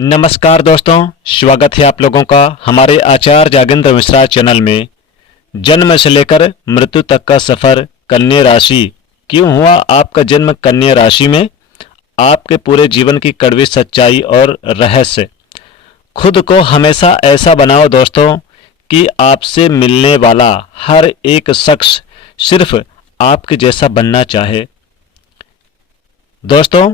नमस्कार दोस्तों, स्वागत है आप लोगों का हमारे आचार्य जागेंद्र मिश्रा चैनल में। जन्म से लेकर मृत्यु तक का सफर कन्या राशि। क्यों हुआ आपका जन्म कन्या राशि में? आपके पूरे जीवन की कड़वी सच्चाई और रहस्य। खुद को हमेशा ऐसा बनाओ दोस्तों कि आपसे मिलने वाला हर एक शख्स सिर्फ आपके जैसा बनना चाहे। दोस्तों,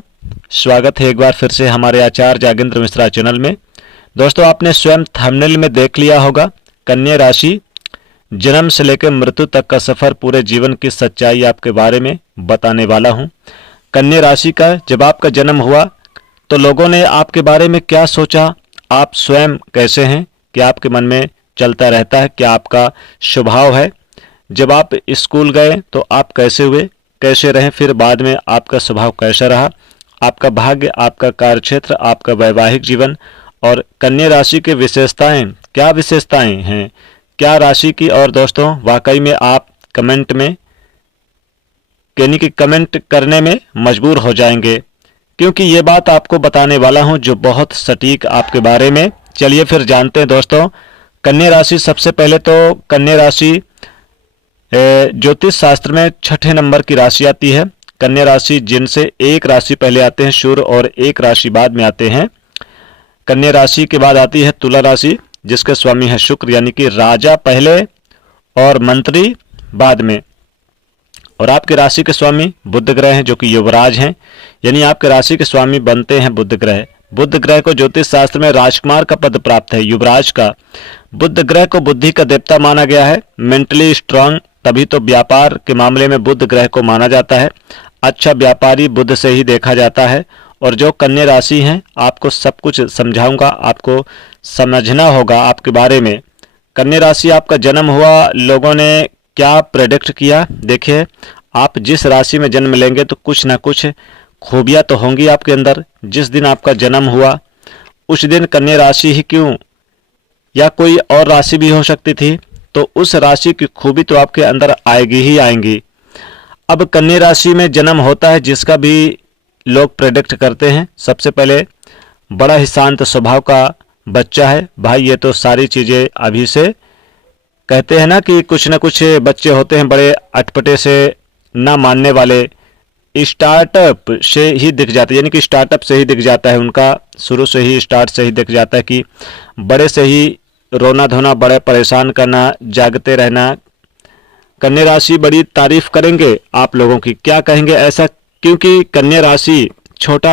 स्वागत है एक बार फिर से हमारे आचार्य जागेंद्र मिश्रा चैनल में। दोस्तों, आपने स्वयं थंबनेल में देख लिया होगा, कन्या राशि जन्म से लेकर मृत्यु तक का सफर, पूरे जीवन की सच्चाई आपके बारे में बताने वाला हूं। कन्या राशि का जब आपका जन्म हुआ तो लोगों ने आपके बारे में क्या सोचा, आप स्वयं कैसे हैं, क्या आपके मन में चलता रहता है, क्या आपका स्वभाव है। जब आप स्कूल गए तो आप कैसे हुए, कैसे रहे, फिर बाद में आपका स्वभाव कैसा रहा, आपका भाग्य, आपका कार्यक्षेत्र, आपका वैवाहिक जीवन और कन्या राशि की विशेषताएं, क्या विशेषताएं हैं क्या राशि की। और दोस्तों, वाकई में आप कमेंट में यानी कि कमेंट करने में मजबूर हो जाएंगे, क्योंकि ये बात आपको बताने वाला हूं जो बहुत सटीक आपके बारे में। चलिए फिर जानते हैं दोस्तों, कन्या राशि। सबसे पहले तो कन्या राशि ज्योतिष शास्त्र में छठे नंबर की राशि आती है। कन्या राशि जिनसे एक राशि पहले आते हैं सूर्य और एक राशि बाद में आते हैं। कन्या राशि के बाद आती है तुला राशि, जिसके स्वामी है शुक्र, यानी कि राजा पहले और मंत्री बाद में। और आपके राशि के स्वामी बुध ग्रह हैं, जो कि युवराज हैं, यानी आपके राशि के स्वामी बनते हैं बुध ग्रह। बुध ग्रह को ज्योतिष शास्त्र में राजकुमार का पद प्राप्त है, युवराज का। बुध ग्रह को बुद्धि का देवता माना गया है, मेंटली स्ट्रांग, तभी तो व्यापार के मामले में बुध ग्रह को माना जाता है। अच्छा व्यापारी बुध से ही देखा जाता है। और जो कन्या राशि हैं, आपको सब कुछ समझाऊंगा, आपको समझना होगा आपके बारे में। कन्या राशि आपका जन्म हुआ, लोगों ने क्या प्रेडिक्ट किया। देखिए, आप जिस राशि में जन्म लेंगे तो कुछ ना कुछ खूबियां तो होंगी आपके अंदर। जिस दिन आपका जन्म हुआ उस दिन कन्या राशि ही क्यों, या कोई और राशि भी हो सकती थी, तो उस राशि की खूबी तो आपके अंदर आएगी ही आएंगी। अब कन्या राशि में जन्म होता है जिसका भी लोग प्रेडिक्ट करते हैं, सबसे पहले बड़ा ही शांत स्वभाव का बच्चा है। भाई, ये तो सारी चीज़ें अभी से कहते हैं ना कि कुछ ना कुछ बच्चे होते हैं बड़े अटपटे से, ना मानने वाले, स्टार्टअप से ही दिख जाते हैं, यानी कि स्टार्टअप से ही दिख जाता है उनका, शुरू से ही स्टार्ट से ही दिख जाता है कि बड़े से ही रोना धोना, बड़े परेशान करना, जागते रहना। कन्या राशि बड़ी तारीफ करेंगे आप लोगों की, क्या कहेंगे ऐसा, क्योंकि कन्या राशि छोटा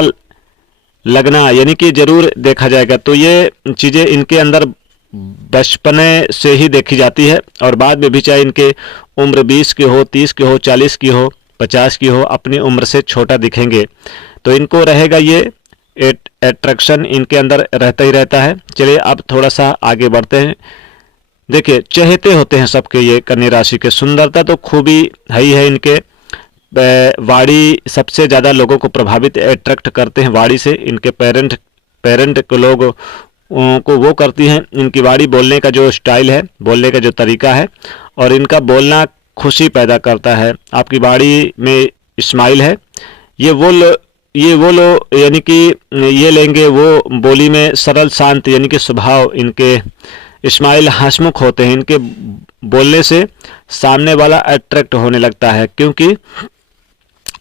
लगना यानी कि जरूर देखा जाएगा। तो ये चीज़ें इनके अंदर बचपने से ही देखी जाती है, और बाद में भी चाहे इनके उम्र 20 की हो, 30 की हो, 40 की हो, 50 की हो, अपनी उम्र से छोटा दिखेंगे। तो इनको रहेगा ये एट्रैक्शन इनके अंदर रहता ही रहता है। चलिए अब थोड़ा सा आगे बढ़ते हैं। देखिए, चहेते होते हैं सबके ये कन्या राशि के। सुंदरता तो खूबी है ही है इनके। वाणी सबसे ज़्यादा लोगों को प्रभावित अट्रैक्ट करते हैं वाणी से। इनके पेरेंट को लोग को वो करती हैं इनकी वाणी, बोलने का जो स्टाइल है, बोलने का जो तरीका है, और इनका बोलना खुशी पैदा करता है। आपकी वाणी में स्माइल है, ये वो लो यानी कि ये लेंगे वो बोली में सरल शांत, यानी कि स्वभाव इनके स्माइल हंसमुख होते हैं। इनके बोलने से सामने वाला अट्रैक्ट होने लगता है, क्योंकि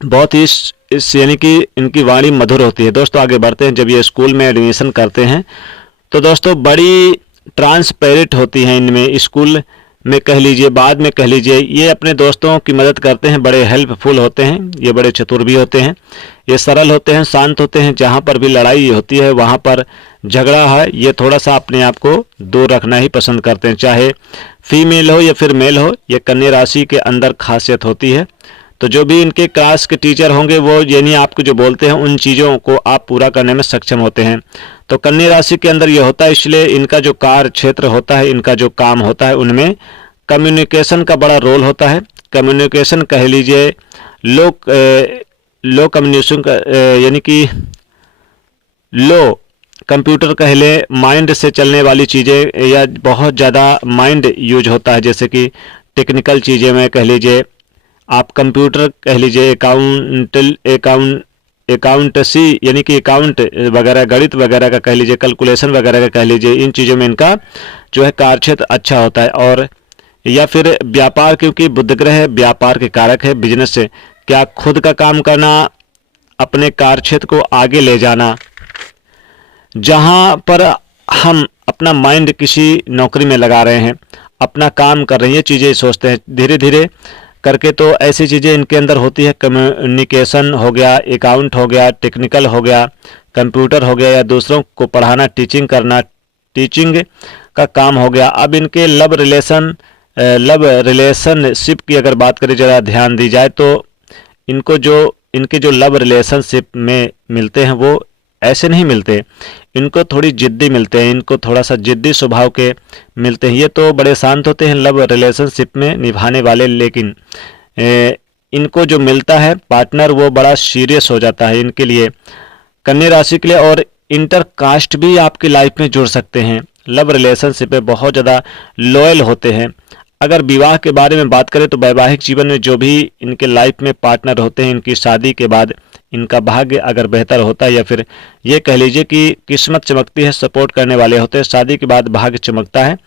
बहुत ही इस यानी कि इनकी वाणी मधुर होती है। दोस्तों, आगे बढ़ते हैं। जब ये स्कूल में एडमिशन करते हैं तो दोस्तों बड़ी ट्रांसपेरेंट होती हैं इनमें, स्कूल में कह लीजिए, बाद में कह लीजिए, ये अपने दोस्तों की मदद करते हैं, बड़े हेल्पफुल होते हैं, ये बड़े चतुर भी होते हैं, ये सरल होते हैं, शांत होते हैं। जहाँ पर भी लड़ाई होती है, वहाँ पर झगड़ा है, ये थोड़ा सा अपने आप को दूर रखना ही पसंद करते हैं, चाहे फीमेल हो या फिर मेल हो। ये कन्या राशि के अंदर खासियत होती है। तो जो भी इनके क्लास के टीचर होंगे, वो यानी आपको जो बोलते हैं उन चीज़ों को आप पूरा करने में सक्षम होते हैं। तो कन्या राशि के अंदर ये होता है, इसलिए इनका जो कार्य क्षेत्र होता है, इनका जो काम होता है, उनमें कम्युनिकेशन का बड़ा रोल होता है। कम्युनिकेशन कह लीजिए, लो कम्युनिकेशन यानी कि लो कंप्यूटर कह ले, माइंड से चलने वाली चीज़ें, या बहुत ज़्यादा माइंड यूज होता है, जैसे कि टेक्निकल चीज़ें में कह लीजिए, आप कंप्यूटर कह लीजिए, अकाउंटेंसी यानी कि अकाउंट वगैरह, गणित वगैरह का कह लीजिए, कैलकुलेशन वगैरह का कह लीजिए, इन चीज़ों में इनका जो है कार्यक्षेत्र अच्छा होता है। और या फिर व्यापार, क्योंकि बुध ग्रह व्यापार के कारक है, बिजनेस से क्या खुद का काम करना, अपने कार्यक्षेत्र को आगे ले जाना, जहां पर हम अपना माइंड किसी नौकरी में लगा रहे हैं, अपना काम कर रहे हैं, ये चीज़ें सोचते हैं धीरे धीरे करके। तो ऐसी चीज़ें इनके अंदर होती है। कम्युनिकेशन हो गया, अकाउंट हो गया, टेक्निकल हो गया, कंप्यूटर हो गया, या दूसरों को पढ़ाना, टीचिंग करना, टीचिंग का काम हो गया। अब इनके लव रिलेशनशिप की अगर बात करें, ज़रा ध्यान दी जाए तो इनके जो लव रिलेशनशिप में मिलते हैं वो ऐसे नहीं मिलते, इनको थोड़ी जिद्दी मिलते हैं, इनको थोड़ा सा जिद्दी स्वभाव के मिलते हैं। ये तो बड़े शांत होते हैं लव रिलेशनशिप में निभाने वाले, लेकिन इनको जो मिलता है पार्टनर वो बड़ा सीरियस हो जाता है इनके लिए, कन्या राशि के लिए। और इंटर कास्ट भी आपकी लाइफ में जुड़ सकते हैं, लव रिलेशनशिप में बहुत ज़्यादा लॉयल होते हैं। अगर विवाह के बारे में बात करें तो वैवाहिक जीवन में जो भी इनके लाइफ में पार्टनर होते हैं, इनकी शादी के बाद इनका भाग्य अगर बेहतर होता है, या फिर ये कह लीजिए कि किस्मत चमकती है, सपोर्ट करने वाले होते हैं, शादी के बाद भाग्य चमकता है।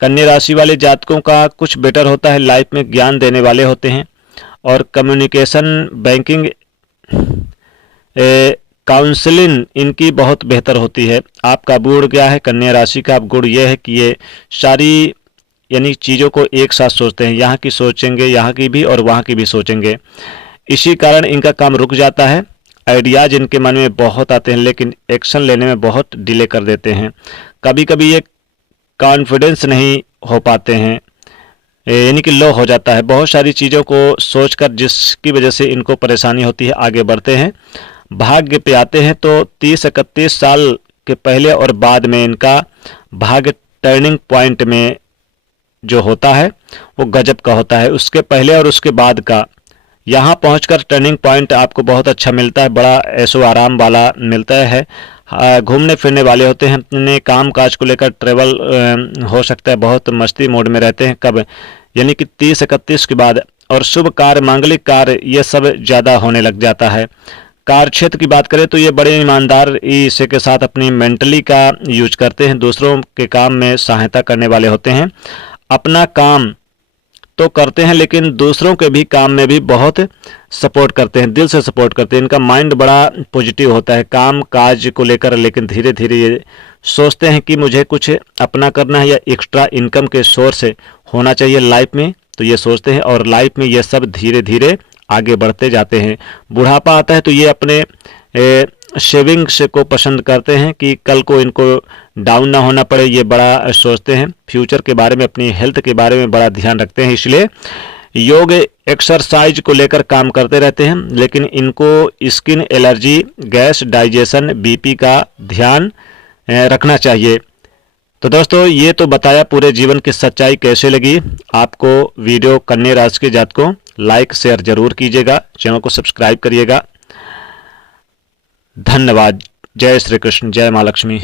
कन्या राशि वाले जातकों का कुछ बेटर होता है, लाइफ में ज्ञान देने वाले होते हैं। और कम्युनिकेशन, बैंकिंग, काउंसलिंग इनकी बहुत बेहतर होती है। आपका गुण क्या है कन्या राशि का? गुण ये है कि ये सारी यानी चीज़ों को एक साथ सोचते हैं, यहाँ की सोचेंगे, यहाँ की भी और वहाँ की भी सोचेंगे। इसी कारण इनका काम रुक जाता है। आइडियाज इनके मन में बहुत आते हैं, लेकिन एक्शन लेने में बहुत डिले कर देते हैं। कभी कभी ये कॉन्फिडेंस नहीं हो पाते हैं, यानी कि लो हो जाता है। बहुत सारी चीज़ों को सोचकर जिसकी वजह से इनको परेशानी होती है, आगे बढ़ते हैं। भाग्य पे आते हैं तो 30-31 साल के पहले और बाद में इनका भाग्य टर्निंग पॉइंट में जो होता है वो गजब का होता है। उसके पहले और उसके बाद का यहाँ पहुंचकर टर्निंग पॉइंट आपको बहुत अच्छा मिलता है, बड़ा ऐशो आराम वाला मिलता है। घूमने फिरने वाले होते हैं, अपने काम काज को लेकर ट्रेवल हो सकता है, बहुत मस्ती मोड में रहते हैं। कब? यानी कि 30-31 के बाद। और शुभ कार्य, मांगलिक कार्य, ये सब ज़्यादा होने लग जाता है। कार्य क्षेत्र की बात करें तो ये बड़े ईमानदारी से के साथ अपनी मेंटली का यूज करते हैं, दूसरों के काम में सहायता करने वाले होते हैं। अपना काम तो करते हैं, लेकिन दूसरों के भी काम में भी बहुत सपोर्ट करते हैं, दिल से सपोर्ट करते हैं। इनका माइंड बड़ा पॉजिटिव होता है काम काज को लेकर, लेकिन धीरे धीरे ये सोचते हैं कि मुझे कुछ अपना करना है या एक्स्ट्रा इनकम के सोर्स होना चाहिए लाइफ में, तो ये सोचते हैं और लाइफ में ये सब धीरे धीरे आगे बढ़ते जाते हैं। बुढ़ापा आता है तो ये अपने सेविंग्स को पसंद करते हैं कि कल को इनको डाउन ना होना पड़े, ये बड़ा सोचते हैं। फ्यूचर के बारे में, अपनी हेल्थ के बारे में बड़ा ध्यान रखते हैं, इसलिए योग एक्सरसाइज को लेकर काम करते रहते हैं। लेकिन इनको skin allergy, gas, digestion, BP का ध्यान रखना चाहिए। तो दोस्तों ये तो बताया पूरे जीवन की सच्चाई। कैसे लगी आपको वीडियो? कन्या राशि के जातकों लाइक शेयर जरूर कीजिएगा, चैनल को सब्सक्राइब करिएगा। धन्यवाद। जय श्री कृष्ण, जय माँ लक्ष्मी।